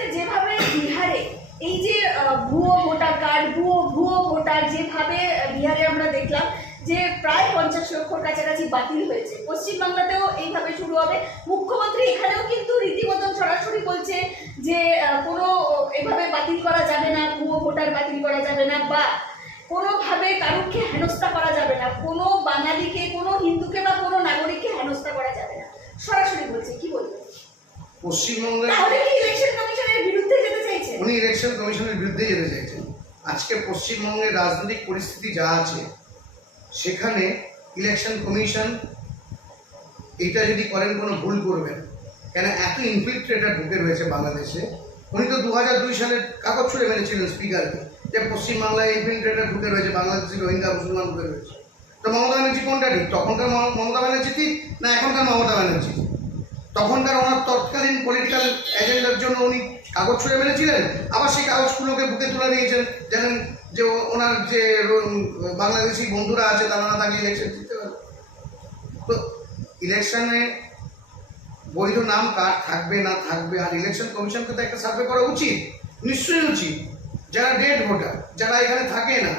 Sir যেভাবে বিহারে, এই যে ভুয়ো ভোটার কার্ড, ভুয়ো ভুয়ো ভোটার যেভাবে বিহারে আমরা দেখলাম যে প্রায় পঞ্চাশ লক্ষর কাছাকাছি বাতিল হয়েছে। পশ্চিমবাংলাতেও এইভাবে শুরু হবে। মুখ্যমন্ত্রী এখানেও কিন্তু রীতিমতন সরাসরি বলছে যে কোনো এভাবে বাতিল করা যাবে না, ভুয়ো ভোটার বাতিল করা যাবে না বা কোনোভাবে কারুরকে হেনস্থা করা যাবে না, কোনো বাঙালিকে, কোনো হিন্দুকে বা কোনো নাগরিককে হেনস্থা করা যাবে না। সরাসরি বলছে, কি বলবে? পশ্চিমবঙ্গে উনি ইলেকশন কমিশনের বিরুদ্ধে যেতে চাইছেন আজকে পশ্চিমবঙ্গের রাজনৈতিক পরিস্থিতি যা আছে সেখানে ইলেকশন কমিশন এটা যদি করেন কোনো ভুল করবেন। কেন এত ইনফিল্ট্রেটার ঢুকে রয়েছে বাংলাদেশে। উনি তো দু হাজার দুই সালের কাগজ ছুড়ে মেরেছিলেন স্পিকারকে যে পশ্চিমবাংলায় ইনফিল্ট্রেটার ঢুকে রয়েছে বাংলাদেশি রোহিঙ্গা মুসলমান ঢুকে রয়েছে। তো মমতা ব্যানার্জি কোনটা ঠিক? তখনকার মমতা ব্যানার্জি ঠিক না এখনকার মমতা ব্যানার্জি? ঠিক? তখনকার ওনার তৎকালীন পলিটিক্যাল এজেন্ডার জন্য উনি কাগজ ছুঁড়ে মেরেছিলেন, আবার সেই কাগজগুলোকে বুকে তুলে নিয়েছেন, জানেন যে ওনার যে বাংলাদেশি বন্ধুরা আছে, তারা না তাকে ইলেকশন জিততে পারে তো ইলেকশনে বৈধ নাম কার, থাকবে না থাকবে, আর ইলেকশন কমিশনকে তো একটা সার্ভে করা উচিত, নিশ্চয়ই উচিত, যারা ডেড ভোটার যারা এখানে থাকে না।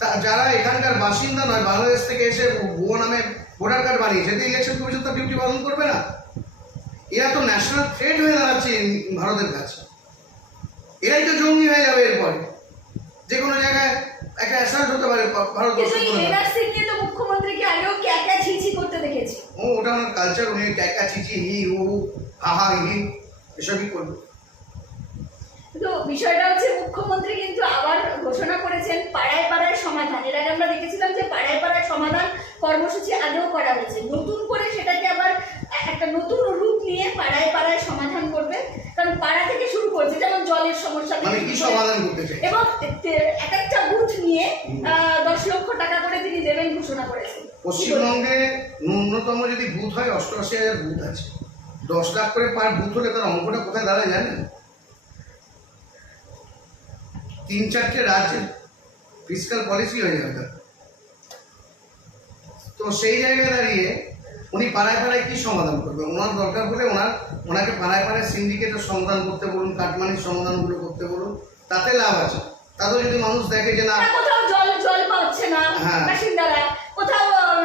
তা যারা এখানকার বাসিন্দা নয়, বাংলাদেশ থেকে এসে ভুয়ো নামে ভোটার কার্ড বানিয়েছে তো ইলেকশন কমিশন তো ডিউটি পালন করবে না। এরা তো ন্যাশনাল থ্রেট হয়ে দাঁড়াচ্ছে ভারতের কাছে। এরাই তো জঙ্গি হয়ে যাবে এরপরে। যে কোনো জায়গায় একটা অ্যাসাল্ট হতে পারে ভা- ভারতবর্ষের এই কোনো জায়গায়। এনআরসি নিয়ে তো মুখ্যমন্ত্রীকে আগেও ক্যাকা ছিছি করতে দেখেছি? ও ওটা ওনার কালচার উনি ক্যাকা চিচি হি হু, হা হা হি এসবই করবে। তো বিষয়টা হচ্ছে মুখ্যমন্ত্রী কিন্তু আবার ঘোষণা করেছেন পাড়ায় পাড়ায় সমাধান। এর আগে আমরা দেখেছিলাম যে পাড়ায় পাড়ায় সমাধান কর্মসূচি আগেও করা হয়েছে। নতুন করে সেটাকে আবার একটা নতুন রূপ নিয়ে পাড়ায় পাড়ায় সমাধান করবে। কারণ পাড়া থেকে শুরু করছে যেমন জলের সমস্যা মানে এবং এক একটা বুথ নিয়ে দশ লক্ষ টাকা করে তিনি দেবেন ঘোষণা করেছেন। পশ্চিমবঙ্গে ন্যূনতম যদি বুথ হয় অষ্টআশি হাজার বুথ আছে। দশ লাখ করে পার বুথ হলে তার অঙ্কটা কোথায় দাঁড়ায় জানেন? তিন চারটে রাজ্যের ফিজিক্যাল পলিসি হয়ে যাবে। তো সেই জায়গায় দাঁড়িয়ে উনি পাড়ায় পাড়ায় কি সমাধান করবে? ওনার দরকার হলে ওনার ওনাকে পাড়ায় পাড়ায় সিন্ডিকেটের সমাধান করতে বলুন কাটমানির সমাধানগুলো করতে বলুন তাতে লাভ আছে। তাতেও যদি মানুষ দেখে যে না কোথাও জল জল পাচ্ছে না হ্যাঁ। বাসিন্দারা। কোথাও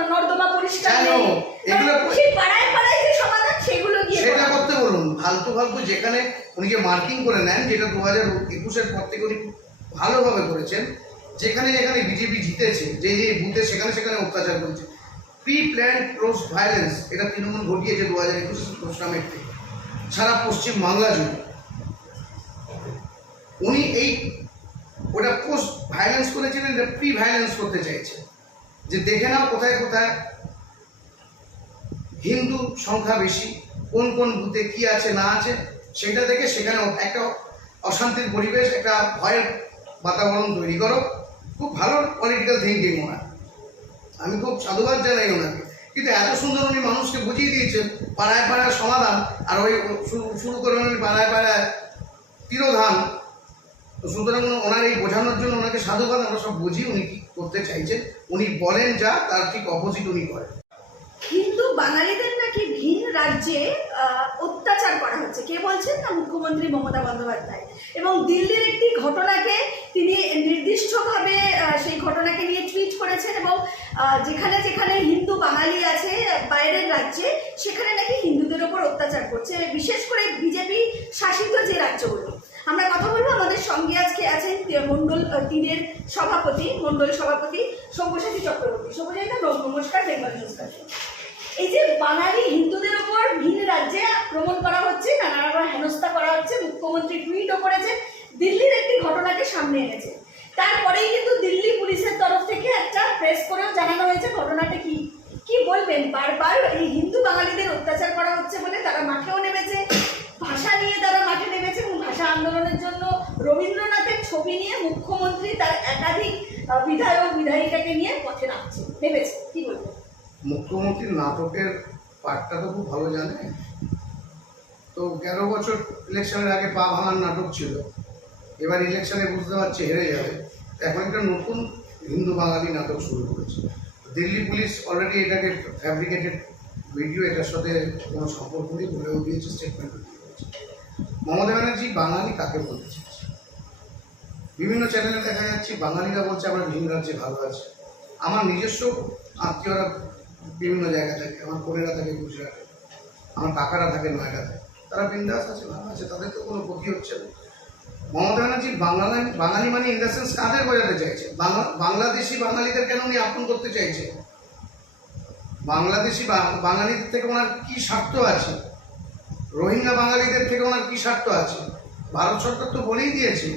নর্দমা পরিষ্কার নেই। এগুলো- পাড়ায় পাড়ায় যে সমাধান সেগুলো গিয়ে সেটা করতে বলুন। ফালতু ফালতু যেখানে উনি যে মার্কিং করে নেন যেটা দু হাজার একুশের পর থেকে উনি ভালোভাবে করেছেন যেখানে যেখানে বিজেপি জিতেছে, যে যে বুথে সেখানে সেখানে অত্যাচার করেছে। প্রি প্ল্যান ক্লোজ ভায়োলেন্স এটা তৃণমূল ঘটিয়েছে দু হাজার একুশের প্রশ্নামের থেকে, সারা পশ্চিম বাংলা জুড়ে। উনি এই ওটা পোস্ট ভায়োলেন্স করেছিলেন এটা প্রি ভায়োলেন্স করতে চাইছে। যে দেখে নাও কোথায় কোথায় হিন্দু সংখ্যা বেশি, কোন কোন বুথে কি আছে, না আছে, সেটা দেখে সেখানে একটা অশান্তির পরিবেশ, একটা ভয়ের বাতাবরণ তৈরি করো। খুব ভালো পলিটিক্যাল থিঙ্কিং ওনার। আমি খুব সাধুবাদ জানাই ওনাকে। কিন্তু এত সুন্দর উনি মানুষকে বুঝিয়ে দিয়েছেন, পাড়ায় পাড়ায় সমাধান, আর ওই শুরু- করেন উনি পাড়ায় পাড়ায় তিরোধান। তো সুতরাং ওনার এই বোঝানোর জন্য ওনাকে সাধুবাদ, আমরা সব বুঝি উনি কি করতে চাইছেন। উনি বলেন যা, তার ঠিক অপোজিট উনি করেন। কিন্তু বাঙালিদের রাজ্যে অত্যাচার করা হচ্ছে। কে বলছেন? না, মুখ্যমন্ত্রী মমতা বন্দ্যোপাধ্যায়। এবং দিল্লির একটি ঘটনাকে তিনি নির্দিষ্টভাবে সেই ঘটনাকে নিয়ে টুইট করেছেন এবং যেখানে যেখানে হিন্দু বাঙালি আছে বাইরের রাজ্যে, সেখানে নাকি হিন্দুদের ওপর অত্যাচার করছে। বিশেষ করে বিজেপি শাসিত যে রাজ্যগুলো। আমরা কথা বলব আমাদের সঙ্গে আজকে আছেন মন্ডল তীরের সভাপতি মন্ডল সভাপতি সব্যসাচী চক্রবর্তী। সব্যসাচী নমস্কার, বেঙ্গল কাছে। এই যে বাঙালি হিন্দুদের ওপর ভিন রাজ্যে আক্রমণ করা হচ্ছে নানা রকম হেনস্থা করা হচ্ছে, মুখ্যমন্ত্রী টুইটও করেছে দিল্লির একটি ঘটনাকে সামনে এনেছে। তারপরেই কিন্তু দিল্লি পুলিশের তরফ থেকে একটা প্রেস করেও জানানো হয়েছে, ঘটনাটা কি? কি বলবেন? বারবার এই হিন্দু বাঙালিদের অত্যাচার করা হচ্ছে বলে তারা মাঠেও নেমেছে, ভাষা নিয়ে তারা মাঠে নেমেছে এবং ভাষা আন্দোলনের জন্য রবীন্দ্রনাথের ছবি নিয়ে মুখ্যমন্ত্রী তার একাধিক বিধায়ক, বিধায়িকাকে নিয়ে পথে নামছে, নেমেছে। কি বলবেন? মুখ্যমন্ত্রীর নাটকের পার্টটা তো খুব ভালো জানে। তো তেরো বছর ইলেকশনের আগে পা ভাঙার নাটক ছিল। এবার ইলেকশনে বুঝতে পারছে হেরে যাবে। এখন একটা নতুন হিন্দু বাঙালি নাটক শুরু করেছে। দিল্লি পুলিশ অলরেডি এটাকে ফ্যাব্রিকেটেড ভিডিও এটার সাথে কোনো সম্পর্ক নেই বলেও দিয়েছে স্টেটমেন্ট চাইছে মমতা ব্যানার্জি বাঙালি কাকে বলতে চাইছে? বিভিন্ন চ্যানেলে দেখা যাচ্ছে, বাঙালিরা বলছে, আমরা ভিন রাজ্যে ভালো আছি। আমার নিজস্ব আত্মীয়রা বিভিন্ন জায়গা থাকে, আমার বোনেরা থাকে গুজরাটে, আমার কাকারা থাকে নয়ডাতে। তারা বিন্দাস আছে, ভালো আছে, তাদের তো কোনো ক্ষতি হচ্ছে না। মমতা ব্যানার্জি বাংলা বাঙালি মানে ইন দ্য সেন্স কাদের বোঝাতে চাইছে? বাংলা, বাংলাদেশি বাঙালিদের কেন উনি আপন করতে চাইছে? বাংলাদেশি বাঙালিদের থেকে ওনার কি স্বার্থ আছে? রোহিঙ্গা বাঙালিদের থেকে ওনার কি স্বার্থ আছে? ভারত সরকার তো বলেই দিয়েছে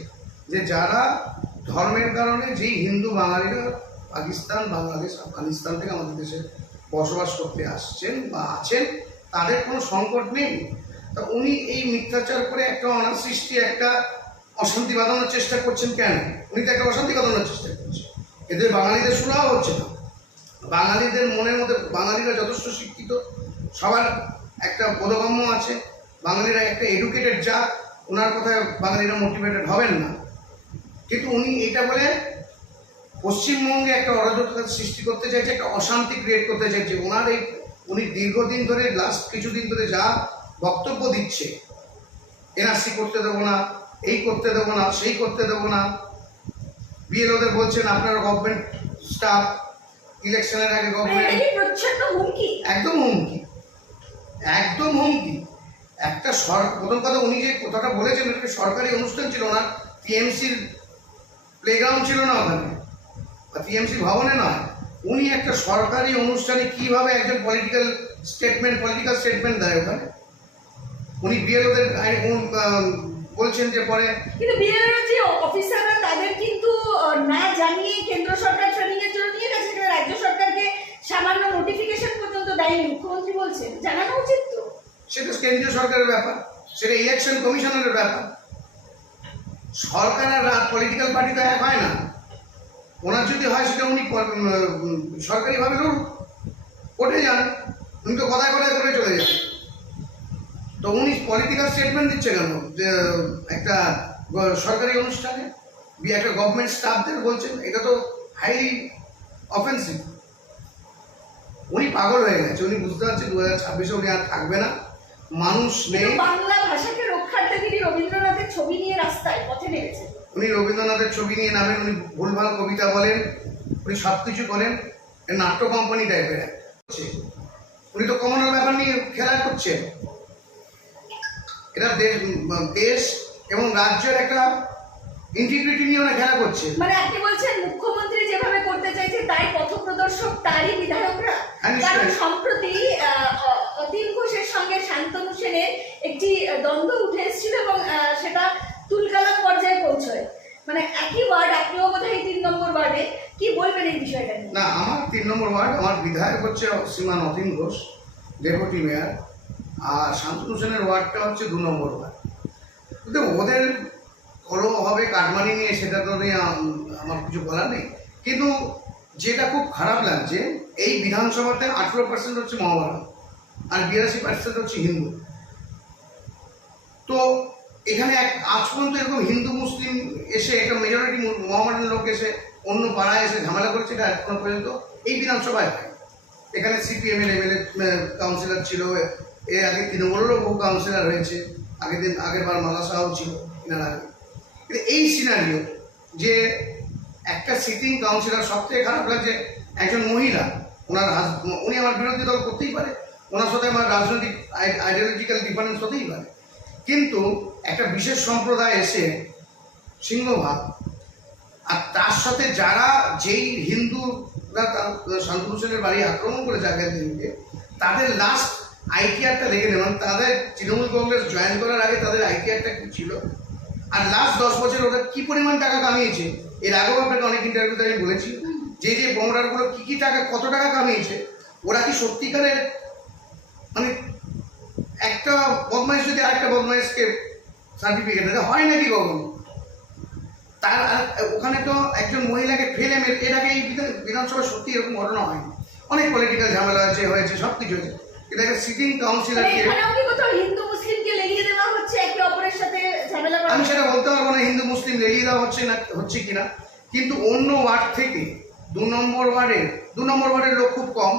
যে যারা ধর্মের কারণে যেই হিন্দু বাঙালিরা পাকিস্তান, বাংলাদেশ, আফগানিস্তান থেকে আমাদের দেশে বসবাস করতে আসছেন বা আছেন, তাদের কোনো সংকট নেই। তা উনি এই মিথ্যাচার করে একটা অনাসৃষ্টি, একটা অশান্তি বাঁধানোর চেষ্টা করছেন কেন? উনি তো একটা অশান্তি বাঁধানোর চেষ্টা করছেন। এদের বাঙালিদের সুরাহ হচ্ছে না। বাঙালিদের মনের মধ্যে, বাঙালিরা যথেষ্ট শিক্ষিত, সবার একটা বোধগম্য আছে। বাঙালিরা একটা এডুকেটেড যা, ওনার কথায় বাঙালিরা মোটিভেটেড হবেন না। কিন্তু উনি এটা বলে পশ্চিমবঙ্গে একটা অরাজকতা সৃষ্টি করতে চাইছে একটা অশান্তি ক্রিয়েট করতে চাইছে। ওনার এই উনি দীর্ঘদিন ধরে লাস্ট কিছুদিন ধরে যা বক্তব্য দিচ্ছে এনআরসি করতে দেবো না এই করতে দেবো না সেই করতে দেবো না বিএলওদের বলছেন আপনারা গভর্নমেন্ট স্টাফ ইলেকশনের আগে মানে গভর্নমেন্ট হুমকি? একদম হুমকি। একদম হুমকি। একটা সর প্রথম কথা উনি যে কথাটা বলেছেন সরকারি অনুষ্ঠান ছিল না টিএমসির প্লেগ্রাউন্ড ছিল না ওখানে। টিএমসি ভবনে নয় উনি একটা সরকারি অনুষ্ঠানে কীভাবে একজন পলিটিক্যাল স্টেটমেন্ট পলিটিক্যাল স্টেটমেন্ট দেয় ওখানে? উনি বিএলওদের বলছেন যে পরে কিন্তু বিএলএর যে অফিসাররা তাদের কিন্তু না জানিয়ে কেন্দ্র সরকার ট্রেনিং এর জন্য নিয়ে গেছে সেখানে রাজ্য সরকারকে সামান্য নোটিফিকেশন পর্যন্ত দেয়নি। মুখ্যমন্ত্রী বলছেন জানানো উচিত তো। সেটা কেন্দ্রীয় সরকারের ব্যাপার সেটা ইলেকশন কমিশনের ব্যাপার। সরকার আর পলিটিক্যাল পার্টি তো এক হয় না। ওনার যদি হয় সেটা উনি সরকারিভাবে লড়ুন কোর্টে যান, উনি তো কথায় কথায় করে চলে যান। তো উনি পলিটিক্যাল স্টেটমেন্ট দিচ্ছে কেন? যে, একটা সরকারি অনুষ্ঠানে একটা গভর্নমেন্ট স্টাফদের বলছেন, এটা তো হাইলি অফেন্সিভ উনি পাগল হয়ে গেছে, উনি বুঝতে পারছেন দু হাজার ছাব্বিশে উনি আর থাকবে না। মানুষ নেই। বাংলা ভাষাকে রক্ষার্থে তিনি রবীন্দ্রনাথের ছবি নিয়ে রাস্তায় পথে নেমেছেন। উনি রবীন্দ্রনাথের ছবি নিয়ে নামেন উনি ভুলভাল কবিতা বলেন উনি সব কিছু করেন নাট্য কোম্পানি টাইপের উনি তো কমনাল ব্যাপার নিয়ে খেলা করছেন। এটা দেশ দেশ এবং রাজ্যের একটা ইন্টিগ্রিটি নিয়ে ওরা খেলা করছে মানে আপনি বলছেন মুখ্যমন্ত্রী যেভাবে করতে চাইছে তাই পথপ্রদর্শক তারই বিধায়করা। হ্যাঁ, কারণ সম্প্রতি অতীন ঘোষের সঙ্গে শান্তনু সেনের একটি দ্বন্দ্ব উঠে এসেছিল এবং সেটা তুলকালাম পর্যায়ে পৌঁছয়। মানে একই ওয়ার্ড আপনিও বোধহয় তিন নম্বর ওয়ার্ডে কি বলবেন এই বিষয়টা নিয়ে? না, আমার তিন নম্বর ওয়ার্ড আমার বিধায়ক হচ্ছে শ্রীমান অতীন ঘোষ, ডেপুটি মেয়র, আর শান্তনু সেনের ওয়ার্ডটা হচ্ছে দু নম্বর ওয়ার্ড ওদের কলমভাবে কাটমানি নিয়ে, সেটা তো নিয়ে আমার কিছু বলার নেই। কিন্তু যেটা খুব খারাপ লাগছে, এই বিধানসভাতে আঠেরো পার্সেন্ট হচ্ছে মহাভারত, আর বিরাশি পার্সেন্ট হচ্ছে হিন্দু। তো এখানে এক আজ পর্যন্ত এরকম হিন্দু, মুসলিম এসে একটা মেজরিটি মহামারান লোক এসে অন্য পাড়ায় এসে ঝামেলা করেছে, এটা এখনও পর্যন্ত এই বিধানসভায় হয়। এখানে সিপিএম এর এমএলএ কাউন্সিলর ছিল এর আগে তৃণমূলেরও বহু কাউন্সিলর হয়েছে আগের দিন আগের বার মালা সাহাও ছিল এনার। আগে কিন্তু এই সিনারিও যে একটা সিটিং কাউন্সিলর সবথেকে খারাপ লাগছে একজন মহিলা, ওনার উনি আমার বিরোধী দল করতেই পারে, ওনার সাথে আমার রাজনৈতিক আইডিওলজিক্যাল ডিফারেন্স হতেই পারে। কিন্তু একটা বিশেষ সম্প্রদায় এসে সিংহভাগ। আর তার সাথে যারা যেই হিন্দুরা সেনের বাড়ি আক্রমণ করে আগের দিনকে, তাদের লাস্ট আইটিআরটা দেখে নেন। মানে তাদের তৃণমূল কংগ্রেস জয়েন করার আগে তাদের আইটিআরটা কী ছিল? আর লাস্ট দশ বছর ওরা কী পরিমাণ টাকা কামিয়েছে? এর আগেও আপনাকে অনেক ইন্টারভিউতে আমি বলেছি। যে যে বমরারগুলো কী কী টাকা, কত টাকা কামিয়েছে, ওরা কি সত্যিকারের মানে একটা বদমাইশ যদি আরেকটা বদমাইশকে সার্টিফিকেট দেয় হয় নাকি কখনো? তার ওখানে তো একজন মহিলাকে ফেলে মেরে আগে এই বিধান- বিধানসভায় সত্যি এরকম ঘটনা হয়নি। অনেক পলিটিক্যাল ঝামেলা হয়েছে হয়েছে সব কিছু হয়েছে একটা সিটিং কাউন্সিলরকে এখানেও কি কোথাও হিন্দু মুসলিমকে লেগিয়ে দেওয়া হচ্ছে? একে অপরের সাথে ঝামেলা আমি সেটা বলতে পারব না হিন্দু মুসলিম লেলিয়ে দেওয়া হচ্ছে না হচ্ছে কিনা। কিন্তু অন্য ওয়ার্ড থেকে দু নম্বর ওয়ার্ডের দু নম্বর ওয়ার্ডের লোক খুব কম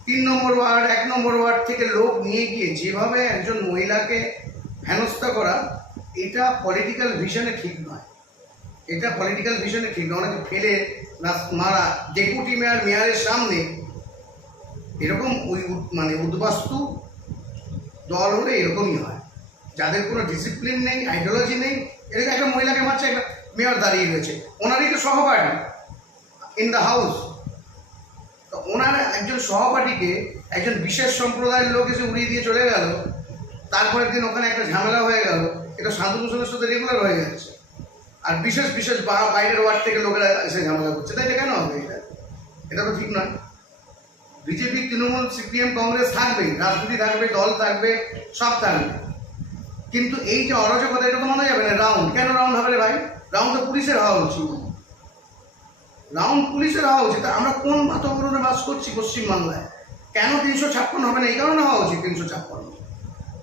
তিন নম্বর ওয়ার্ড এক নম্বর ওয়ার্ড থেকে লোক নিয়ে গিয়ে যেভাবে একজন মহিলাকে হেনস্থা করা এটা পলিটিক্যাল ভিশনে ঠিক নয়। এটা পলিটিক্যাল ভিশনে ঠিক নয়। অনেকে ফেলে মারা। ডেপুটি মেয়র মেয়ারের সামনে এরকম ওই মানে উদ্বাস্তু দল হলে এরকমই হয়। যাদের কোনো ডিসিপ্লিন নেই আইডিওলজি নেই এরকম একটা মহিলাকে মারছে, একটা মেয়র দাঁড়িয়ে রয়েছে। ওনারই তো সহপাঠী ইন দ্য হাউস তো ওনার একজন সহপাঠীকে একজন বিশেষ সম্প্রদায়ের লোক এসে উড়িয়ে দিয়ে চলে গেল। তারপরের দিন ওখানে একটা ঝামেলা হয়ে গেল। এটা শান্তভূষণের সাথে রেগুলার হয়ে যাচ্ছে। আর বিশেষ বিশেষ বাইরের ওয়ার্ড থেকে লোকেরা এসে ঝামেলা করছে। তাই এটা কেন হবে এটা? এটা তো ঠিক নয়। বিজেপি তৃণমূল সিপিএম কংগ্রেস থাকবেই, রাজনীতি থাকবে, দল থাকবে, সব থাকবে। কিন্তু এই যে অরাজকতা, এটা তো মানা যাবে না রাউন্ড কেন রাউন্ড হবে রে ভাই? রাউন্ড তো পুলিশের হওয়া উচিত। রাউন্ড পুলিশের হওয়া উচিত। আমরা কোন বাতাবরণে বাস করছি পশ্চিমবাংলায়? কেন তিনশো ছাপ্পান্ন হবে না? এই কারণে হওয়া উচিত তিনশো ছাপ্পান্ন।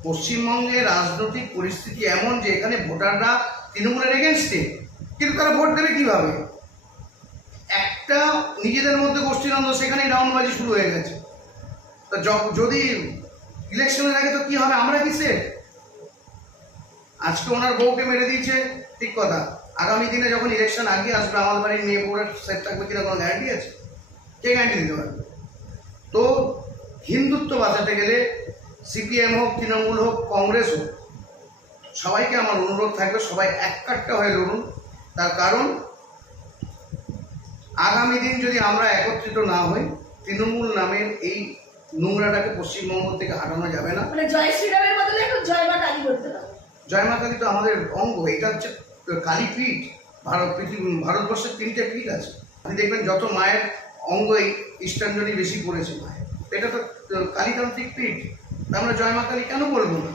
পশ্চিমবঙ্গে রাজনৈতিক পরিস্থিতি এমন যে এখানে ভোটাররা তৃণমূলের এগেনস্টে কিন্তু তারা ভোট দেবে কীভাবে? একটা নিজেদের মধ্যে গোষ্ঠীদ্বন্দ্ব, সেখানেই রাউন্ডবাজি শুরু হয়ে গেছে। তা যদি ইলেকশনের আগে তো কি হবে? আমরা কি সেট আজকে ওনার বউকে মেরে দিয়েছে, ঠিক কথা। আগামী দিনে যখন ইলেকশন আগে আসবে, আমাদের বাড়ির মেয়ে বউরের সেট থাকবে কিনা কোনো গ্যারান্টি আছে? কে গ্যারান্টি দিতে পারবে? তো হিন্দুত্ব বাঁচাতে গেলে সিপিএম হোক তৃণমূল হোক কংগ্রেস হোক সবাইকে আমার অনুরোধ থাকবে সবাই এক কাট্টা হয়ে লড়ুন। তার কারণ আগামী দিন যদি আমরা একত্রিত না হই তৃণমূল নামের এই নোংরাটাকে পশ্চিমবঙ্গ থেকে হাঁটানো যাবে না। মানে জয় শ্রীরামের বদলে এখন জয় মা কালী করতে জয় মা কালী তো আমাদের অঙ্গ এটা হচ্ছে কালীপীঠ ভারত পৃথিবী ভারতবর্ষের তিনটে পীঠ আছে। আপনি দেখবেন যত মায়ের অঙ্গ এই ইষ্টাঞ্জলি বেশি পড়েছে মায়ের। এটা তো কালীতান্ত্রিক পীঠ। আমরা জয় মা কালী কেন বলব না?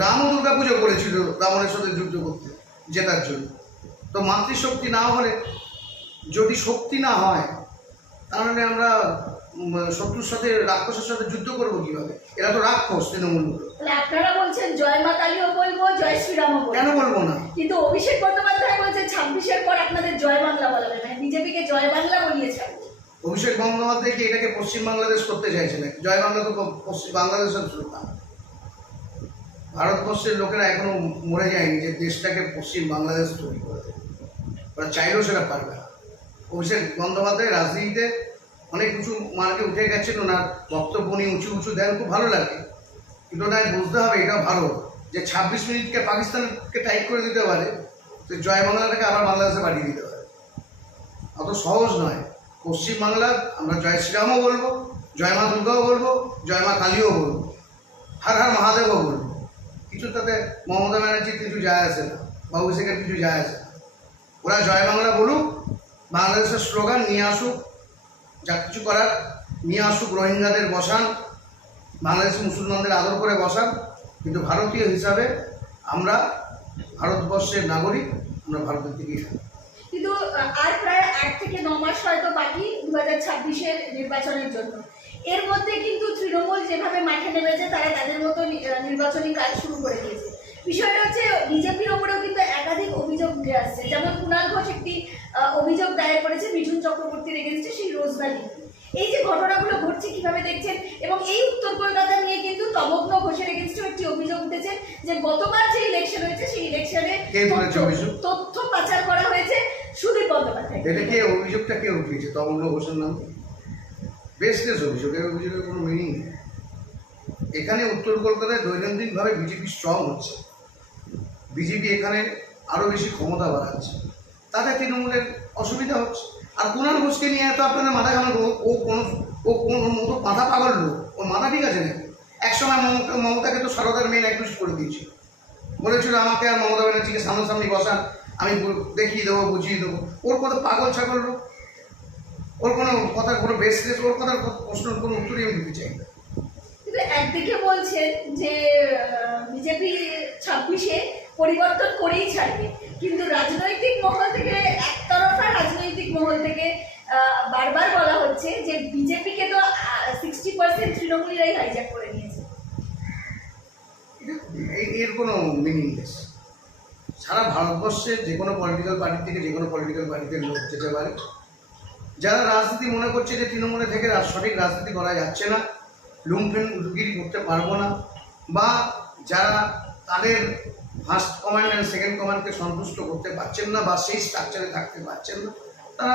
রামও দুর্গা পুজো করেছিল রাবণের সাথে যুদ্ধ করতে জেতার জন্য। তো মাতৃশক্তি না হলে যদি শক্তি না হয় তাহলে আমরা শত্রুর সাথে রাক্ষসের সাথে যুদ্ধ করব কীভাবে? এরা তো রাক্ষস তৃণমূলগুলো তাহলে আপনারা বলছেন জয় মা কালীও বলব জয় শ্রীরামও কেন বলব বলব না? কিন্তু অভিষেক বন্দ্যোপাধ্যায় বলছে ছাব্বিশের পর আপনাদের জয় বাংলা বলাবে মানে বিজেপিকে জয় বাংলা বলিয়ে ছাড়বে অভিষেক বন্দ্যোপাধ্যায় কি এটাকে পশ্চিম বাংলাদেশ করতে চাইছে না জয় বাংলা তো পশ্চিম বাংলাদেশের শ্লোকান ভারতবর্ষের লোকেরা এখনও মরে যায়নি যে দেশটাকে পশ্চিম বাংলাদেশ তৈরি করে ওরা চাইলেও সেটা পারবে না। অভিষেক বন্দ্যোপাধ্যায় রাজনীতিতে অনেক উঁচু মার্কে উঠে গেছেন, ওনার বক্তব্য নিয়ে উঁচু উঁচু দেন, খুব ভালো লাগে। কিন্তু ওনায় বুঝতে হবে এটা ভালো যে ছাব্বিশ মিনিটকে পাকিস্তানকে টাইপ করে দিতে পারে, তো জয় বাংলাটাকে আবার বাংলাদেশে পাঠিয়ে দিতে পারে। অত সহজ নয়। পশ্চিম বাংলার আমরা জয় শ্রীরামও বলব, জয় মা দুর্গাও বলব, জয় মা কালীও বলব, হার হার মহাদেবও বলব। কিছু তাতে মমতা ব্যানার্জির কিছু যায় আসে না বা অভিষেকের কিছু যায় আসে না। ওরা জয় বাংলা বলুক, বাংলাদেশের স্লোগান, নিয়ে আসুক, যা কিছু করার, নিয়ে আসুক, রোহিঙ্গাদের বসান, বাংলাদেশি মুসলমানদের আদর করে বসান। কিন্তু ভারতীয় হিসাবে আমরা ভারতবর্ষের নাগরিক, আমরা ভারতের দিকেই থাকি কিন্তু আর প্রায় আট থেকে ন মাস হয়তো বাকি দু হাজার ছাব্বিশের নির্বাচনের জন্য। এর মধ্যে কিন্তু তৃণমূল যেভাবে মাঠে নেমেছে তারা তাদের মতো নির্বাচনী কাজ শুরু করে দিয়েছে। বিষয়টা হচ্ছে বিজেপির ওপরেও কিন্তু একাধিক অভিযোগ উঠে আসছে। যেমন কুণাল ঘোষ একটি অভিযোগ দায়ের করেছে মিঠুন চক্রবর্তীর এগেনস্টে সেই রোজভ্যালি। এই যে ঘটনাগুলো ঘটছে কীভাবে দেখছেন? এবং এই উত্তর কলকাতা নিয়ে কিন্তু তমগ্ন ঘোষের এগেনস্টেও একটি অভিযোগ উঠেছে যে গতবার যে ইলেকশন হয়েছে সেই ইলেকশনে? তথ্য পাচার করা হয়েছে সুদীপ বন্দ্যোপাধ্যায় এটা কে? অভিযোগটা কে উঠিয়েছে? তমগ্ন ঘোষের নাম বেসলেস অভিযোগ, এর অভিযোগের কোনো মিনিং এখানে উত্তর কলকাতায় দৈনন্দিনভাবে বিজেপি স্ট্রং হচ্ছে। বিজেপি এখানে আরও বেশি ক্ষমতা বাড়াচ্ছে। তাতে তৃণমূলের অসুবিধা হচ্ছে। আর কুণাল ঘোষকে নিয়ে এত আপনাদের মাথা কেমন ও কোনো, ও কোন মতো মাথা পাগল লোক। ওর মাথা ঠিক আছে নাকি? একসময় মমতা, মমতাকে তো সারদার মেন অ্যাকিউজ করে দিয়েছিল। বলেছিল আমাকে আর মমতা ব্যানার্জিকে সামনাসামনি বসান। আমি দেখিয়ে দেবো বুঝিয়ে দেবো। ওর কত পাগল ছাগল লোক। ওর কোনো কথার কোনো বেস ওর কথার প্রশ্নের কোনো উত্তরই আমি দিতে চাই না। একদিকে বলছেন যে বিজেপি ছাব্বিশে পরিবর্তন করেই ছাড়বে। কিন্তু রাজনৈতিক মহল থেকে একতরফা রাজনৈতিক মহল থেকে বারবার বলা হচ্ছে যে বিজেপিকে তো সিক্সটি পার্সেন্ট তৃণমূলীরাই হাইজ্যাক করে নিয়েছে। এর কোনো মিনিংলেস সারা ভারতবর্ষে যে কোনো পলিটিক্যাল পার্টি থেকে যে কোনো পলিটিক্যাল পার্টিতে লোক যেতে পারে। যারা রাজনীতি মনে করছে যে তৃণমূলে থেকে সঠিক রাজনীতি করা যাচ্ছে না লুমফেন গিরি করতে পারব না, বা যারা তাদের ফার্স্ট কমান্ড অ্যান্ড সেকেন্ড কমান্ডকে সন্তুষ্ট করতে পারছেন না, বা সেই স্ট্রাকচারে থাকতে পারছেন না, তারা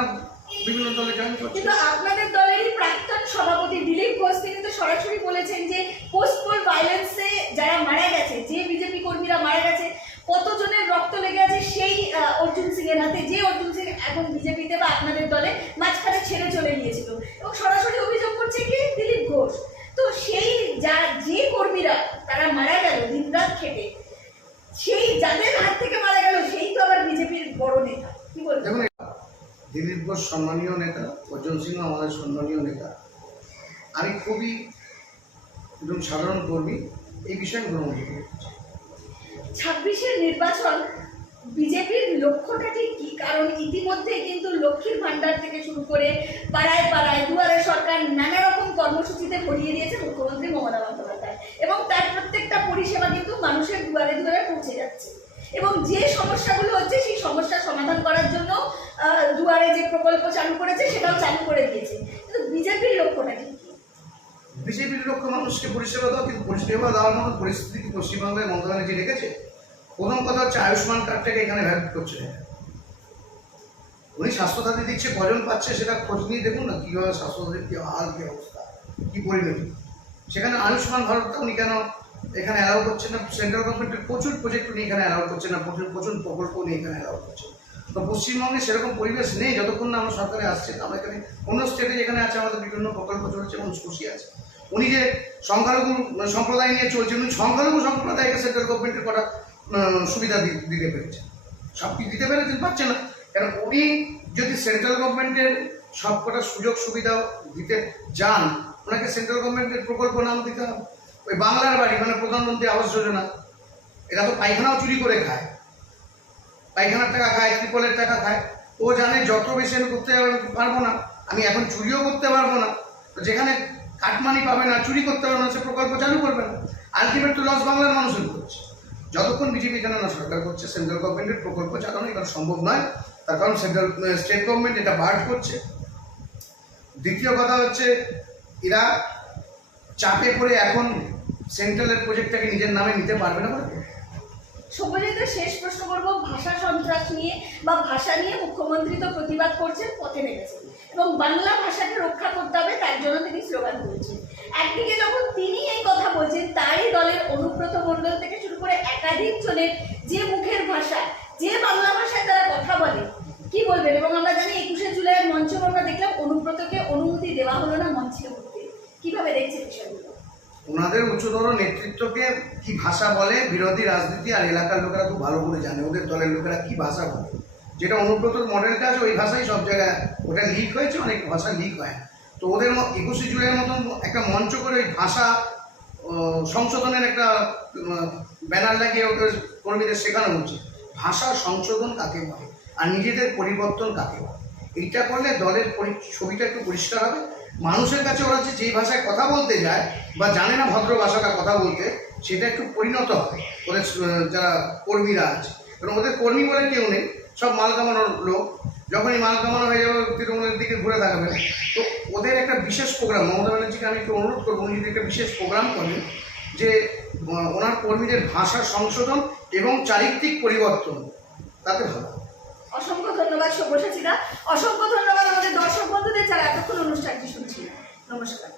বিভিন্ন দলে জয়েন কিন্তু আপনাদের দলেরই প্রাক্তন সভাপতি দিলীপ ঘোষ, তিনি তো সরাসরি বলেছেন যে পোস্ট পোল ভায়োলেন্সে যারা মারা গেছে, যে বিজেপি কর্মীরা মারা গেছে কতজনের রক্ত লেগে আছে সেই অর্জুন সিং এর হাতে? যে অর্জুন সিং এখন বিজেপিতে বা আপনাদের দলে মাঝখানে ছেড়ে চলে গিয়েছিল। এবং সরাসরি অভিযোগ করছে কি? দিলীপ ঘোষ। তো সেই যা, যে কর্মীরা, তারা মারা গেল দিনরাত খেটে। সেই যাদের হাত থেকে মারা গেল, সেই তো আবার বিজেপির বড় নেতা। কি বলবেন? দিলীপ ঘোষ সম্মানীয় নেতা, অর্জুন সিংহ আমাদের সম্মানীয় নেতা। আমি খুবই একজন সাধারণ কর্মী, এই বিষয়ে করছি না। ছাব্বিশের নির্বাচন বিজেপির লক্ষ্যটা ঠিক কি? কারণ ইতিমধ্যে কিন্তু লক্ষ্মীর ভাণ্ডার থেকে শুরু করে পাড়ায় পাড়ায় দুয়ারে সরকার নানা রকম কর্মসূচিতে ভরিয়ে দিয়েছে মুখ্যমন্ত্রী মমতা বন্দ্যোপাধ্যায়। এবং তার প্রত্যেকটা পরিষেবা কিন্তু মানুষের দুয়ারে দুয়ারে পৌঁছে যাচ্ছে। এবং যে সমস্যাগুলো হচ্ছে সেই সমস্যার সমাধান করার জন্য দুয়ারে যে প্রকল্প চালু করেছে সেটাও চালু করে দিয়েছে। কিন্তু বিজেপির লক্ষ্যটা কি? বিজেপির লক্ষ্য মানুষকে পরিষেবা দেওয়া কিন্তু পরিষেবা দেওয়ার মতো পরিস্থিতি পশ্চিমবাংলায় মমতা ব্যানার্জি রেখেছে? প্রথম কথা হচ্ছে আয়ুষ্মান কার্ডটাকে এখানে ভ্যালিড করছে। উনি স্বাস্থ্যসাথী দিচ্ছে কজন পাচ্ছে সেটা খোঁজ নিয়ে দেখুন না কীভাবে স্বাস্থ্যসাথীর কী হাল কী অবস্থা কী পরিণতি। সেখানে আয়ুষ্মান ভারতটা উনি কেন এখানে অ্যালাউ করছেন না? সেন্ট্রাল গভর্নমেন্টের প্রচুর প্রজেক্ট উনি এখানে অ্যালাউ করছেন না প্রচুর প্রচুর প্রকল্প উনি এখানে অ্যালাউ করছেন। তো পশ্চিমবঙ্গে সেরকম পরিবেশ নেই যতক্ষণ না আমরা সরকারে আসছে আমরা এখানে অন্য স্টেটে যেখানে আছে আমাদের বিভিন্ন প্রকল্প চলছে এবং খুশি আছে। উনি যে সংখ্যালঘু সম্প্রদায় নিয়ে চলছে উনি সংখ্যালঘু সম্প্রদায়কে সেন্ট্রাল গভর্নমেন্টের আহ, সুবিধা দিতে পেরেছেন সব কি দিতে পেরেছেন? পাচ্ছেন না। কারণ উনি যদি সেন্ট্রাল গভর্নমেন্টের সবকটা সুযোগ সুবিধা দিতে যান, ওনাকে সেন্ট্রাল গভর্নমেন্টের প্রকল্প নাম দিতে হবে। ওই বাংলার বাড়ি মানে প্রধানমন্ত্রী আবাস যোজনা। এরা তো পায়খানাও চুরি করে খায়। পায়খানার টাকা খায়, ত্রিপলের টাকা খায়। ও জানে যত বেশি আমি করতে পারব না, আমি এখন চুরিও করতে পারব না। তো যেখানে কাটমানি পাবে না, চুরি করতে পারবে না, সে প্রকল্প চালু করবে না। আলটিমেট লস বাংলার মানুষের করছে যতক্ষণ বিজেপি এখানে না সরকার করছে সেন্ট্রাল গভর্নমেন্টের প্রকল্প চালানো এবার সম্ভব নয়। তার কারণ সেন্ট্রাল স্টেট গভর্নমেন্ট এটা বার্ড করছে। দ্বিতীয় কথা হচ্ছে, এরা চাপে পড়ে এখন সেন্ট্রালের প্রজেক্টটাকে নিজের নামে নিতে পারবে না বলে। সমাজের শেষ প্রশ্ন করব। ভাষা সন্ত্রাস নিয়ে বা ভাষা নিয়ে মুখ্যমন্ত্রী তো প্রতিবাদ করছেন, পথে নেমেছেন। এবং বাংলা ভাষাকে রক্ষা করতে হবে, তার জন্য তিনি স্লোগান তুলছেন। একদিকে যখন তিনি এই কথা বলছেন তারই দলের অনুব্রত মণ্ডল থেকে শুরু করে একাধিক জনের যে মুখের ভাষা, যে বাংলা ভাষায় তারা কথা বলে, কি বলবেন? এবং আমরা জানি একুশে জুলাইয়ের মঞ্চে আমরা দেখলাম অনুব্রতকে অনুমতি দেওয়া হলো না মঞ্চে উঠতে। কীভাবে দেখছেন বিষয়গুলো? ওনাদের উচ্চতর নেতৃত্বকে কি ভাষা বলে? বিরোধী রাজনীতি আর এলাকার লোকেরা খুব ভালো করে জানে। ওদের দলের লোকেরা কি ভাষা বলে? যেটা অনুব্রতর মডেলটা আছে, ওই ভাষাই সব জায়গায় ওটা লিক হয়েছে, অনেক ভাষা লিক হয়। তো ওদের একুশে জুলাইয়ের মতন একটা মঞ্চ করে ওই ভাষা সংশোধনের একটা ব্যানার লাগিয়ে ওদের কর্মীদের শেখানো হচ্ছে। ভাষা সংশোধন কাকে বলে? আর নিজেদের পরিবর্তন কাকে বলে? এইটা করলে দলের ছবিটা একটু পরিষ্কার হবে। মানুষের কাছে ওরা যে, যেই ভাষায় কথা বলতে যায়, বা জানে না ভদ্র ভাষাটা কথা বলতে, সেটা একটু পরিণত হবে ওদের যারা কর্মীরা আছে। কারণ ওদের কর্মী বলে কেউ নেই। সব মাল কামানোর লোক, যখনই মাল কামানো হয়ে যাবে, তৃণমূলের দিকে ঘুরে থাকবে তো ওদের একটা বিশেষ প্রোগ্রাম মমতা ব্যানার্জিকে আমি একটু অনুরোধ করব, উনি যদি একটা বিশেষ প্রোগ্রাম করেন, যে ওনার কর্মীদের ভাষা সংশোধন এবং চারিত্রিক পরিবর্তন, তাতে ভালো। অসংখ্য ধন্যবাদ সব সব্যসাচীরা অসংখ্য ধন্যবাদ আমাদের দর্শক বন্ধুদের যারা এতক্ষণ অনুষ্ঠানটি শুনছিলেন। নমস্কার।